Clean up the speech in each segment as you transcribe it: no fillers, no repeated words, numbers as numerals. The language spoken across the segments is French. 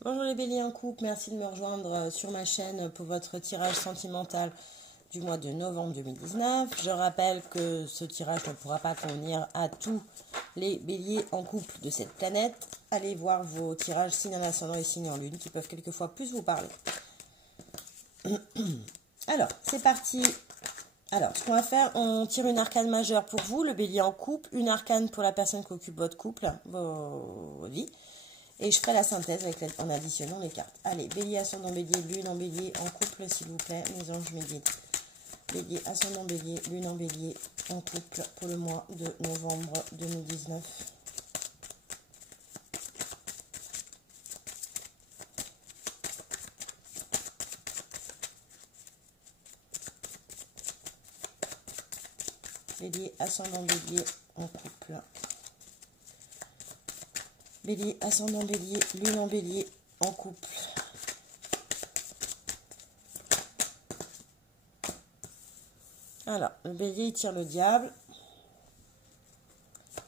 Bonjour les béliers en couple, merci de me rejoindre sur ma chaîne pour votre tirage sentimental du mois de novembre 2019. Je rappelle que ce tirage ne pourra pas convenir à tous les béliers en couple de cette planète. Allez voir vos tirages signe en ascendant et signe en lune qui peuvent quelquefois plus vous parler. Alors, c'est parti. Alors, ce qu'on va faire, on tire une arcane majeure pour vous, le bélier en couple, une arcane pour la personne qui occupe votre couple, vos vies. Et je ferai la synthèse en additionnant les cartes. Allez, bélier, ascendant bélier, lune en bélier, en couple, s'il vous plaît, mes anges, mes guides. Bélier, ascendant bélier, lune en bélier, en couple, pour le mois de novembre 2019. Bélier, ascendant bélier, en couple. Bélier, ascendant bélier, lune en bélier, en couple. Alors, le bélier, il tire le diable.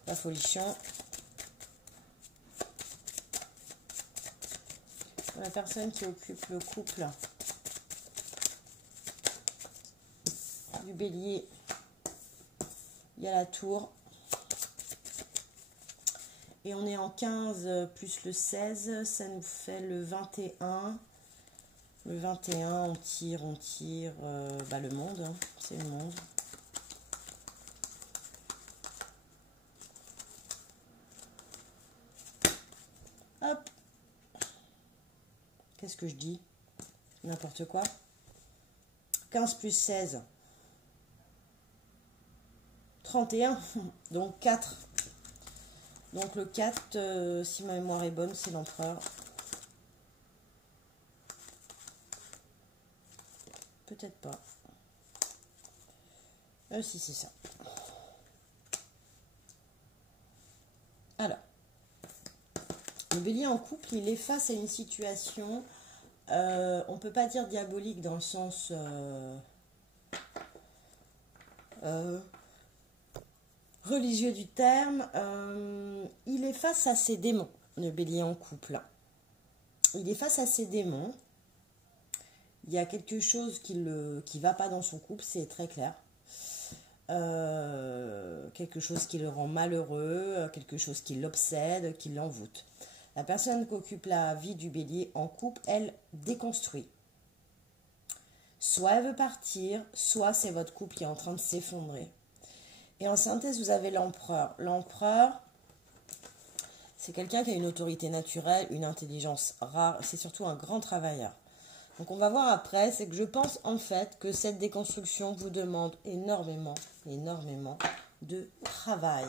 La folichon. Pour la personne qui occupe le couple du bélier, il y a la tour. Et on est en 15 plus le 16, ça nous fait le 21. Le 21, on tire le monde, hein, c'est le monde. Hop. Qu'est-ce que je dis? N'importe quoi. 15 plus 16. 31, donc 4. Donc le 4, si ma mémoire est bonne, c'est l'empereur. Peut-être pas. Si, c'est ça. Alors, le bélier en couple, il est face à une situation, on ne peut pas dire diabolique dans le sens... religieux du terme, il est face à ses démons, le bélier en couple. Il est face à ses démons. Il y a quelque chose qui va pas dans son couple, c'est très clair. Quelque chose qui le rend malheureux, quelque chose qui l'obsède, qui l'envoûte. La personne qui occupe la vie du bélier en couple, elle déconstruit. Soit elle veut partir, soit c'est votre couple qui est en train de s'effondrer. Et en synthèse, vous avez l'empereur. L'empereur, c'est quelqu'un qui a une autorité naturelle, une intelligence rare. C'est surtout un grand travailleur. Donc on va voir après, c'est que je pense en fait que cette déconstruction vous demande énormément de travail,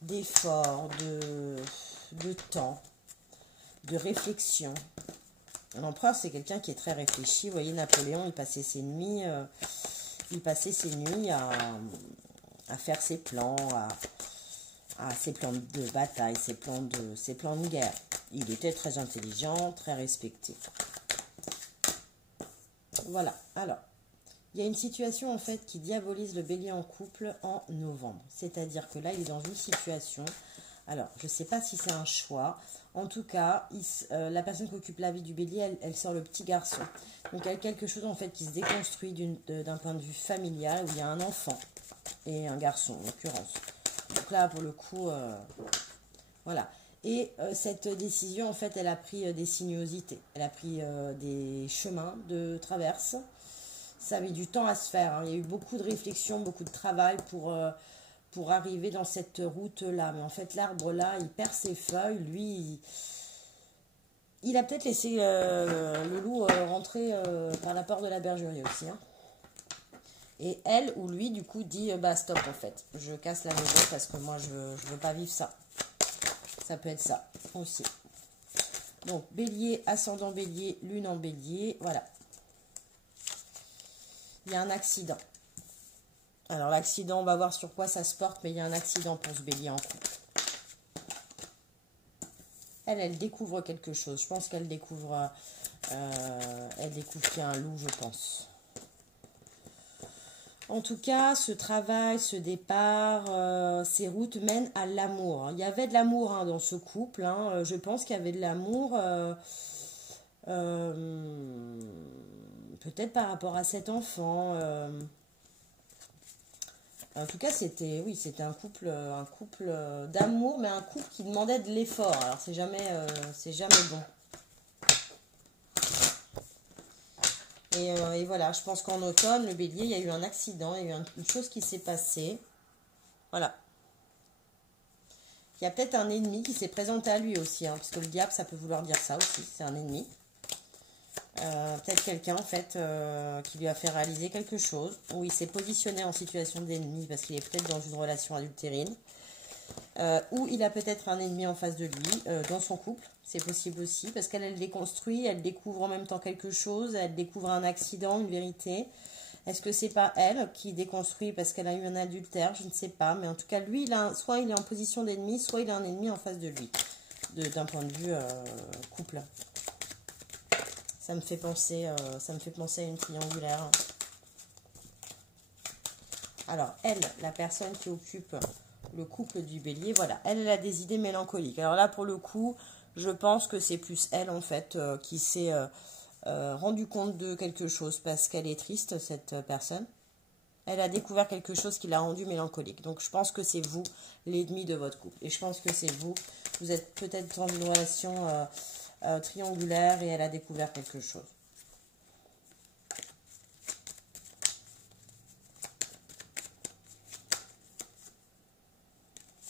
d'effort, de temps, de réflexion. L'empereur, c'est quelqu'un qui est très réfléchi. Vous voyez, Napoléon, il passait ses nuits... à faire ses plans, ses plans de bataille, ses plans de guerre. Il était très intelligent, très respecté. Voilà. Alors, il y a une situation en fait qui diabolise le bélier en couple en novembre. C'est-à-dire que là, il est dans une situation... Alors, je ne sais pas si c'est un choix. En tout cas, la personne qui occupe la vie du bélier, elle sort le petit garçon. Donc, il y a quelque chose en fait qui se déconstruit d'un point de vue familial où il y a un enfant et un garçon en l'occurrence. Donc là, pour le coup, voilà. Et cette décision, en fait, elle a pris des sinuosités. Elle a pris des chemins de traverse. Ça a mis du temps à se faire, hein. Il y a eu beaucoup de réflexion, beaucoup de travail pour arriver dans cette route-là. Mais en fait, l'arbre-là, il perd ses feuilles. Lui, il a peut-être laissé le loup rentrer par la porte de la bergerie aussi. Hein. Et elle ou lui, du coup, dit bah stop, en fait. Je casse la maison parce que moi, je veux pas vivre ça. Ça peut être ça aussi. Donc, bélier, ascendant bélier, lune en bélier. Voilà. Il y a un accident. Alors l'accident, on va voir sur quoi ça se porte, mais il y a un accident pour ce bélier en couple. Elle découvre quelque chose. Je pense qu'elle découvre, qu'il y a un loup, je pense. En tout cas, ce travail, ce départ, ces routes mènent à l'amour. Il y avait de l'amour dans ce couple. Je pense qu'il y avait de l'amour. Peut-être par rapport à cet enfant. En tout cas, c'était un couple d'amour, mais un couple qui demandait de l'effort. Alors, c'est jamais bon. Et voilà, je pense qu'en automne, le bélier, il y a eu un accident, il y a eu une chose qui s'est passée. Voilà. Il y a peut-être un ennemi qui s'est présenté à lui aussi, parce que le diable, ça peut vouloir dire ça aussi, c'est un ennemi. Peut-être quelqu'un, en fait, qui lui a fait réaliser quelque chose, où il s'est positionné en situation d'ennemi, parce qu'il est peut-être dans une relation adultérine. Ou il a peut-être un ennemi en face de lui, dans son couple, c'est possible aussi, parce qu'elle déconstruit, elle découvre en même temps quelque chose, elle découvre un accident, une vérité. Est-ce que c'est pas elle qui déconstruit parce qu'elle a eu un adultère? Je ne sais pas, mais en tout cas, lui, soit il est en position d'ennemi, soit il a un ennemi en face de lui, d'un point de vue couple. Ça me fait penser à une triangulaire. Alors, elle, la personne qui occupe le couple du bélier, voilà, elle a des idées mélancoliques. Alors là, pour le coup, je pense que c'est plus elle, en fait, qui s'est rendu compte de quelque chose parce qu'elle est triste, cette personne. Elle a découvert quelque chose qui l'a rendue mélancolique. Donc, je pense que c'est vous, l'ennemi de votre couple. Et je pense que c'est vous. Vous êtes peut-être dans une relation triangulaire et elle a découvert quelque chose.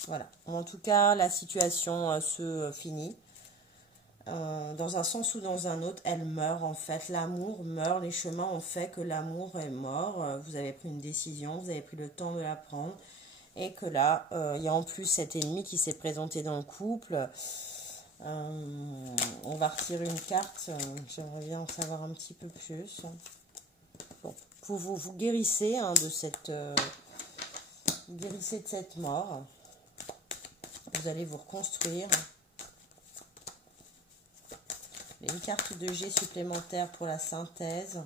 Voilà. En tout cas, la situation se finit. Dans un sens ou dans un autre, elle meurt en fait. L'amour meurt. Les chemins ont fait que l'amour est mort. Vous avez pris une décision, vous avez pris le temps de la prendre. Et que là, il y a en plus cet ennemi qui s'est présenté dans le couple. On va retirer une carte. J'aimerais bien en savoir un petit peu plus. Bon, vous guérissez de cette mort. Vous allez vous reconstruire. Une carte de G supplémentaire pour la synthèse.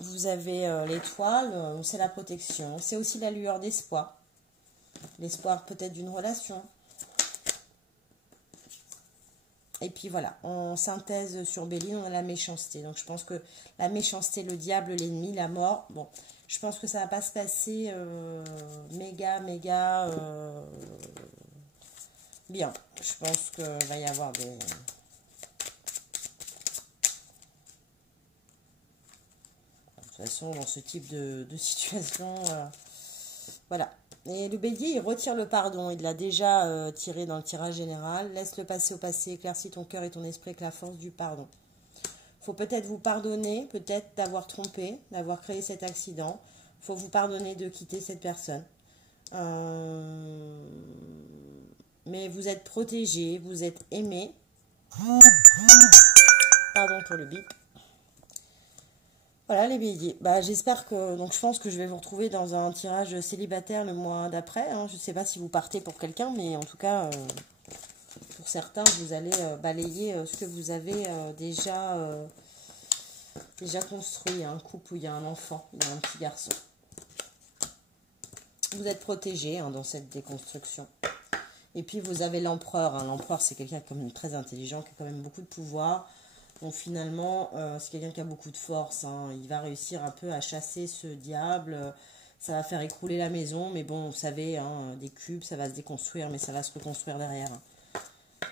Vous avez l'étoile, c'est la protection. C'est aussi la lueur d'espoir. L'espoir peut-être d'une relation. Et puis voilà, en synthèse sur Bélier, on a la méchanceté. Donc je pense que la méchanceté, le diable, l'ennemi, la mort, bon, je pense que ça ne va pas se passer méga bien. Je pense qu'il va y avoir des... De toute façon, dans ce type de situation, voilà. Et le bélier, il retire le pardon. Il l'a déjà tiré dans le tirage général. Laisse le passé au passé, éclaircis ton cœur et ton esprit avec la force du pardon. Il faut peut-être vous pardonner, peut-être d'avoir trompé, d'avoir créé cet accident. Il faut vous pardonner de quitter cette personne. Mais vous êtes protégé, vous êtes aimé. Pardon pour le bip. Voilà les béliers. J'espère que... Donc je pense que je vais vous retrouver dans un tirage célibataire le mois d'après. Je ne sais pas si vous partez pour quelqu'un, mais en tout cas, pour certains, vous allez balayer ce que vous avez déjà construit. Un couple où il y a un enfant, il y a un petit garçon. Vous êtes protégé dans cette déconstruction. Et puis vous avez l'empereur. L'empereur, c'est quelqu'un comme très intelligent, qui a quand même beaucoup de pouvoir. Donc finalement, c'est quelqu'un qui a beaucoup de force. Il va réussir un peu à chasser ce diable. Ça va faire écrouler la maison. Mais bon, vous savez, des cubes, ça va se déconstruire, mais ça va se reconstruire derrière.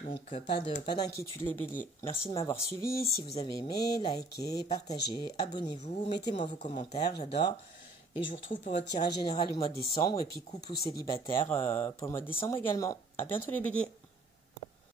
Donc pas d'inquiétude les béliers. Merci de m'avoir suivi. Si vous avez aimé, likez, partagez, abonnez-vous. Mettez-moi vos commentaires, j'adore. Et je vous retrouve pour votre tirage général du mois de décembre. Et puis couple ou célibataire pour le mois de décembre également. À bientôt les béliers.